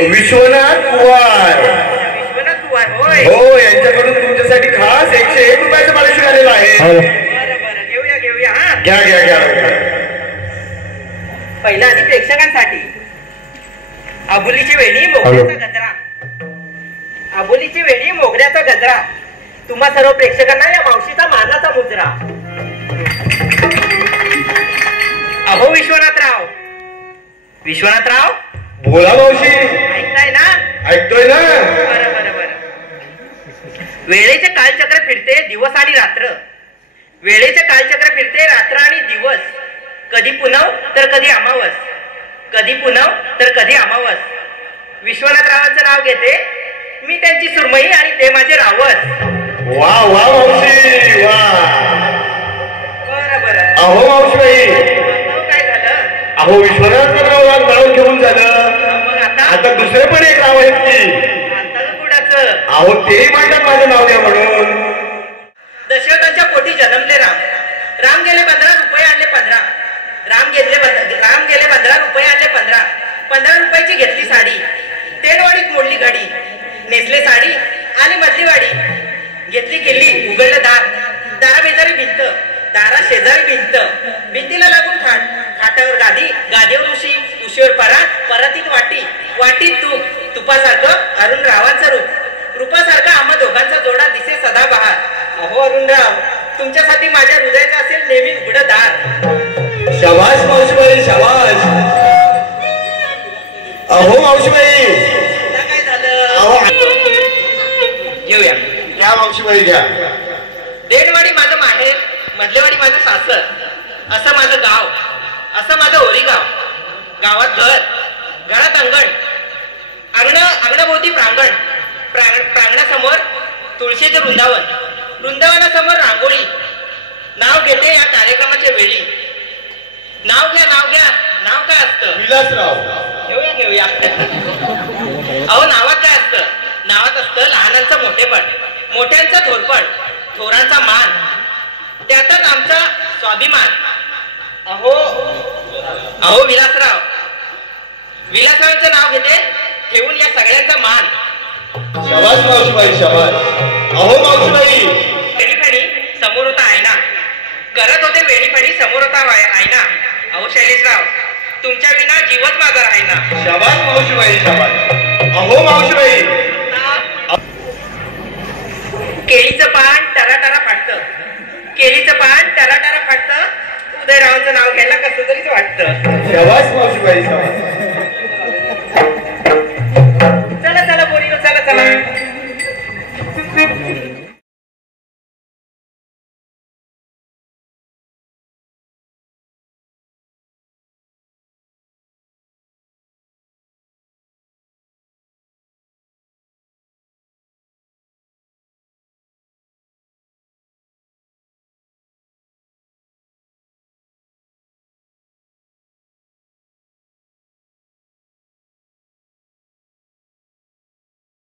विश्वनाथ कुवार. विश्वनाथ कुवार होय. हो, यांच्याकडून तुमच्यासाठी खास 101 रुपयाचं पारितोषिक आलेलं आहे. बरं बरं, घेऊया घेऊया. हा, घ्या घ्या घ्या. पहिला आधी प्रेक्षकांसाठी आबोलीची वेणी मोगऱ्याचा गजरा. आबोलीची वेणी मोगऱ्याचा गजरा. तुम्हा सर्व प्रेक्षकांना या मावशीचा मानाचा मुजरा. अहो विश्वनाथराव. विश्वनाथराव बोला मावशी. ऐकताय ना? ऐकतोय ना. बरं बरं बरं. वेळेचे कालचक्र फिरते दिवस आणि रात्र. वेळेचे कालचक्र फिरते रात्र आणि दिवस. कधी पुनव तर कधी अमावस. कधी पुनव तर कधी अमावस. विश्वनाथरावांचं नाव घेते मी, त्यांची सुरमई आणि ते माझे रावस. वा वा मावशी वा. बरं बरं. अहो मावशी, काय झालं? अहो विश्वनाथराव नाव घेऊन झालं. मग आता दुसरे पण एक नाव आहेत की. आता कुणाचं? अहो ते म्हणतात माझं नाव द्या म्हणून. दशरथांच्या पोटी जन्मले राम. राम गेले 15 रुपये आणले 15. राम गेले 15 रुपये आणले 15. 15 रुपयाची घेतली साडी. तेलवाडीत मोडली गाडी. नेसले साडी आणि मधली वाडी. घेतली किल्ली उघडलं दार. दारा बेजारी भिंत. दारा शेजारी भिंत. भिंतीला लागून खाट. खाटावर गादी. गादीवर उशी. उशीवर परात. परातीत वाटी. वाटीत तूप. तुपासारखं अरुण रावांचं रूप. रूपासारखा आम्हा दोघांचा जोडा दिसे सदाबहार. अहो अरुणराव, तुमच्यासाठी माझ्या हृदयाचं असेल नेहमी उघडं दार. शाबास मावशीबाई शाबास. अहो मावशीबाई, काय झालं? घेऊया. घ्या मावशीबाई घ्या. देणवाडी माझं माहेर. मधलेवाडी माझं सासर. असं माझं गाव. असं माझं ओरीगाव. गावात घर. घरात अंगण. अंगणाभोवती प्रांगण. प्रांगणासमोर तुळशीचे वृंदावन. वृंदावनासमोर रांगोळी. नाव घेते या कार्यक्रमाच्या वेळी. नाव घ्या नाव घ्या. नाव काय असतं? विलासराव. घेऊया घेऊया. अहो नावात काय असतं? नावात असतं लहानांचं मोठेपण. मोठ्यांचा थोरपण. थोरांचा मान. त्यातच आमचा स्वाभिमान. अहो अहो विलासराव. विलासरावांचं नाव घेते ठेवून या सगळ्यांचा मान. शाबास मावशीबाई शाबास. अहो मावशीबाई, वेणीफणी समोर होता आयना. करत होते वेणीफणी समोर होता आयना. अहो शैलेशराव, तुमच्या विना जीवच माझा राहिना. शाबास मावशीबाई शाबास. अहो मावशीबाई, केळीचं पान टराटरा फाटतं. केळीचं पान टराटरा फाटतं. उदयरावांचं नाव घ्यायला कसं तरीच वाटतं. शाबास मावशीबाई शाबास.